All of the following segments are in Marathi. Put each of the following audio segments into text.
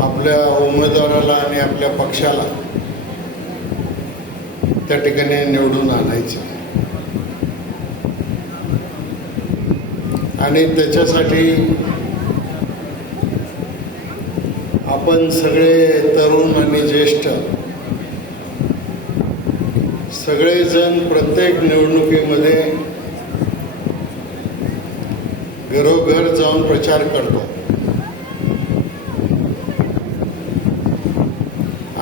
आपल्या उमेदवाराला आणि आपल्या पक्षाला त्या ठिकाणी निवडून आणायचं. आणि त्याच्यासाठी आपण सगळे तरुण आणि ज्येष्ठ सगळेजण प्रत्येक निवडणुकीमध्ये घरोघर जाऊन प्रचार करतो.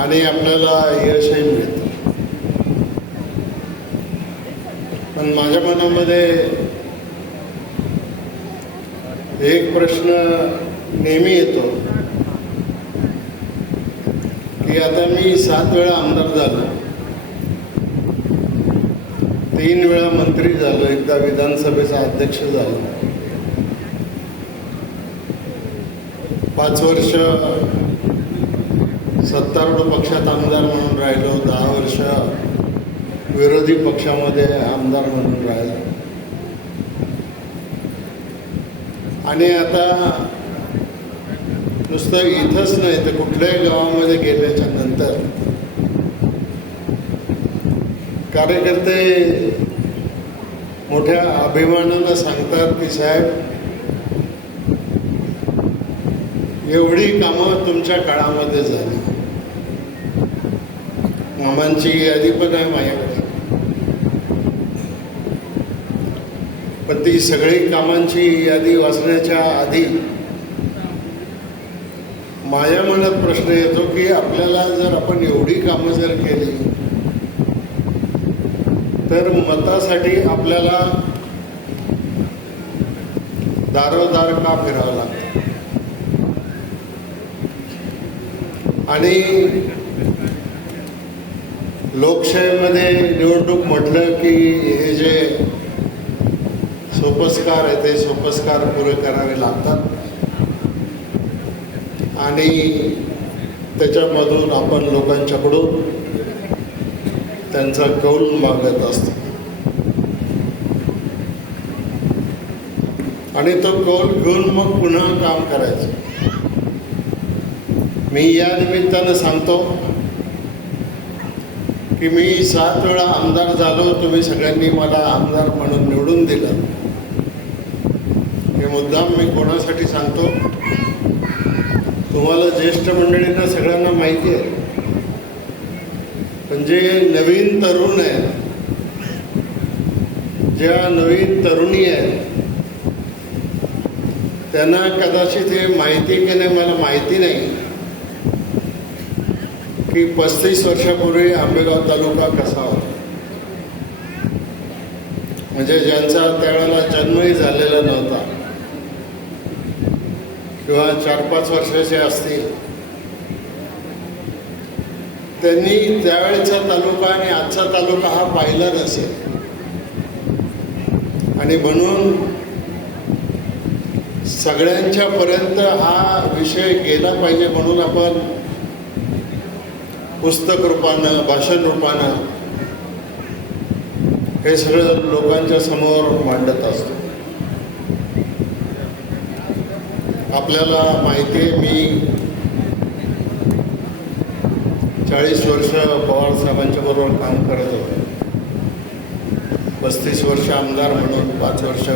आणि आपल्याला यशही मिळतं. पण माझ्या मनामध्ये एक प्रश्न नेहमी येतो की आता मी सात वेळा आमदार झालो तीन वेळा मंत्री झालो एकदा विधानसभेचा अध्यक्ष झालो. पाच वर्ष सत्तारूढ पक्षात आमदार म्हणून राहिलो दहा वर्ष विरोधी पक्षामध्ये आमदार म्हणून राहिलो. आणि आता नुसतं इथंच नाही तर कुठल्याही गावामध्ये गेल्याच्यानंतर कार्यकर्ते मोठ्या अभिमानानं सांगतात की साहेब एवढी कामं तुमच्या काळामध्ये झाली. मामांची यादी पण आहे माझ्याकडे. पण ती सगळी कामांची यादी वाचण्याच्या आधी माझ्या मनात प्रश्न येतो की आपल्याला जर आपण एवढी कामं जर केली तर मतासाठी आपल्याला दारोदार का फिरावं लागतं? आणि लोकशाहीमध्ये निवडणूक म्हटलं की हे जे सोपस्कार आहे ते सोपस्कार पुरे करावे लागतात. आणि त्याच्यामधून आपण लोकांच्याकडून त्यांचा कौल मागत असतो. आणि तो कौल घेऊन मग पुन्हा काम करायचं. मी या निमित्तानं सांगतो की मी सात वेळा आमदार झालो तुम्ही सगळ्यांनी मला आमदार म्हणून निवडून दिलं. हे मुद्दाम मी कोणासाठी सांगतो? तुम्हाला ज्येष्ठ मंडळींना सगळ्यांना माहिती आहे. पण जे नवीन तरुण आहेत ज्या नवीन तरुणी आहेत त्यांना कदाचित हे माहिती की नाही मला माहिती नाही. की पस्तीस वर्षापूर्वी आंबेगाव तालुका कसा होता? म्हणजे ज्यांचा त्यावेळेला जन्मही झालेला नव्हता किंवा चार पाच वर्षाचे असतील त्यांनी त्यावेळेचा तालुका आणि आजचा तालुका हा पाहिला नसेल. आणि म्हणून सगळ्यांच्या पर्यंत हा विषय गेला पाहिजे म्हणून आपण पुस्तक रूपानं भाषण रूपानं हे सगळं लोकांच्या समोर मांडत असतो. आपल्याला माहिती आहे मी चाळीस वर्ष पवार साहेबांच्या बरोबर काम करत होतो. पस्तीस वर्ष आमदार म्हणून पाच वर्ष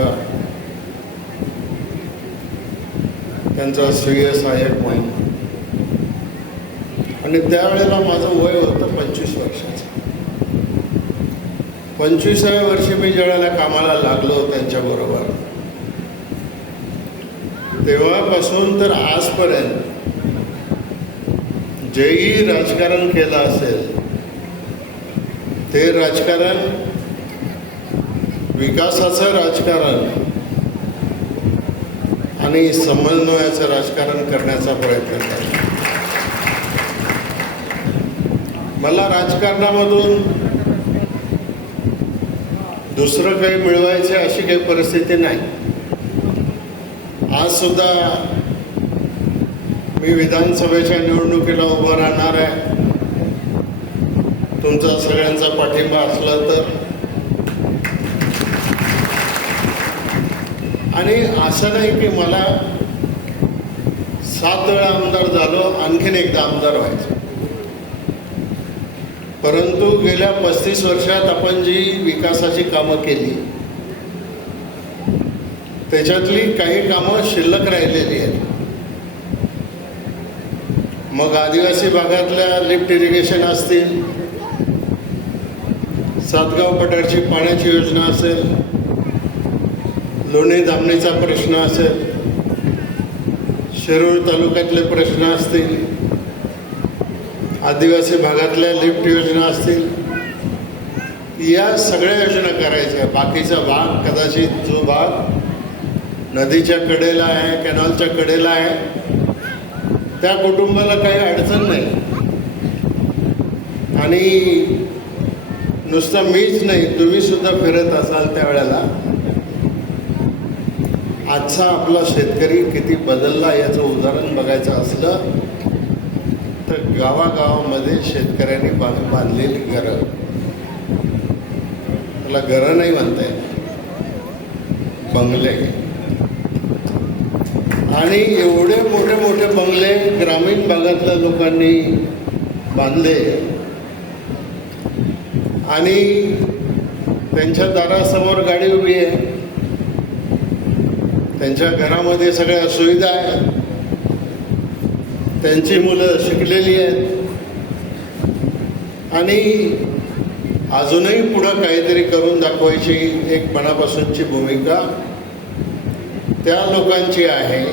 त्यांचा स्वीय सहाय्यक म्हणून. आणि त्यावेळेला माझं वय होतं पंचवीस वर्षाचं. पंचवीसाव्या वर्षी मी ज्यावेळेला कामाला लागलो त्यांच्याबरोबर तेव्हापासून तर आजपर्यंत जेही राजकारण केलं असेल ते राजकारण विकासाचं राजकारण आणि समन्वयाचं राजकारण करण्याचा प्रयत्न केला मला राजकारणामधून दुसरं काही मिळवायचं अशी काही परिस्थिती नाही. आज सुद्धा मी विधानसभेच्या निवडणुकीला उभं राहणार आहे. तुमचा सगळ्यांचा पाठिंबा असला तर. आणि असं नाही की मला सात वेळा आमदार झालो आणखीन एकदा आमदार व्हायचं. परंतु गेल्या पस्तीस वर्षात आपण जी विकासाची कामं केली त्याच्यातली काही कामं शिल्लक राहिलेली आहेत. मग आदिवासी भागातल्या लिफ्ट इरिगेशन असतील सातगाव पठारची पाण्याची योजना असेल लोणी धामणीचा प्रश्न असेल शिरूर तालुक्यातले प्रश्न असतील आदिवासी भागातल्या लिफ्ट योजना असतील या सगळ्या योजना करायच्या. बाकीचा भाग कदाचित जो भाग नदीच्या कडेला आहे कॅनॉलच्या कडेला आहे त्या कुटुंबाला काही अडचण नाही. आणि नुसतं मीच नाही तुम्ही सुद्धा फिरत असाल त्यावेळेला. आजचा आपला शेतकरी किती बदलला याचं उदाहरण बघायचं असलं तर गावागावामध्ये शेतकऱ्यांनी बांध बांधलेली घरं. त्याला घरं नाही म्हणता येत. बंगले. आणि एवढे मोठे मोठे बंगले ग्रामीण भागातल्या लोकांनी बांधले. आणि त्यांच्या दारासमोर गाडी उभी आहे. त्यांच्या घरामध्ये सगळ्या सुविधा आहेत. त्यांची मुलं शिकलेली आहेत. आणि अजूनही पुढं काहीतरी करून दाखवायची एक मनापासूनची भूमिका त्या लोकांची आहे.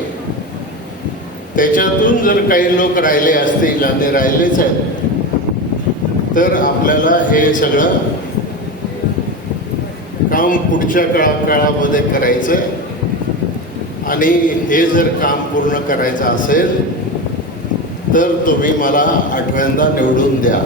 त्याच्यातून जर काही लोक राहिले असतील आणि राहिलेच आहेत तर आपल्याला हे सगळं काम पुढच्या काळा काळामध्ये करायचं आहे आणि हे जर काम पूर्ण करायचं असेल तर तुम्ही मला आठव्यांदा निवडून द्या.